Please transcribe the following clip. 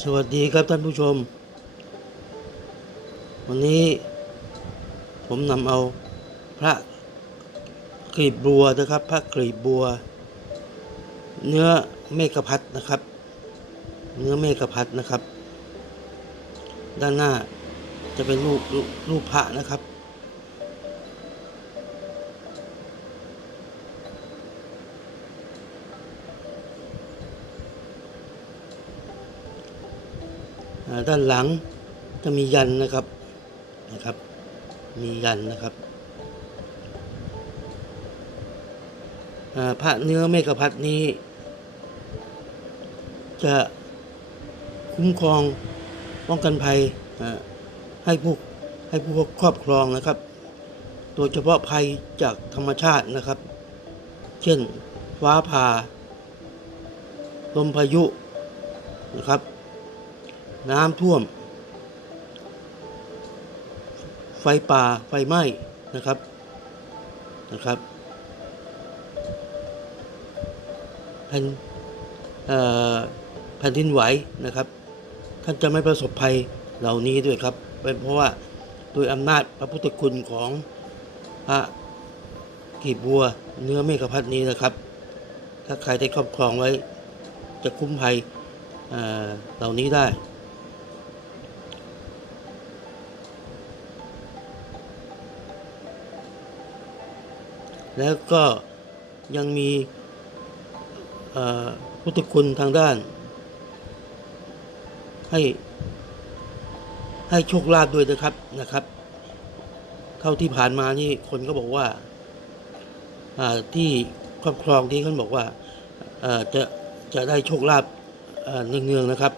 สวัสดีครับท่านผู้ชม วันนี้ผมนำเอาพระกลีบบัวนะครับ พระกลีบบัว เนื้อเมฆพัดนะครับ เนื้อเมฆพัดนะครับ ด้านหน้าจะเป็นรูปรูปรูปพระนะครับ ด้านหลังจะมียันนะครับนะครับ มียันนะครับอ่าพระเนื้อเมฆพัดนี้ จะคุ้มครองป้องกันภัยให้ผู้ให้ผู้ครอบครองนะครับ โดยเฉพาะภัยจากธรรมชาตินะครับ เช่นฟ้าผ่าลมพายุนะครับ น้ำท่วม ไฟป่าไฟไหม้นะครับนะครับแผ่นแผ่นดินไหวนะครับ ท่านจะไม่ประสบภัยเหล่านี้ด้วยครับ เป็นเพราะว่าโดยอำนาจพระพุทธคุณของพระกีบบัวเนื้อเมฆพัดนี้นะครับ ถ้าใครได้ครอบครองไว้จะคุ้มภัยเหล่านี้ได้ แล้วก็ยังมีพุทธคุณทางด้าน ให้ให้โชคลาภด้วยนะครับนะครับ เท่าที่ผ่านมานี่คนก็บอกว่าที่ครอบครองที่เขาบอกว่าจะจะได้โชคลาภเอ่อเนืองๆนะครับ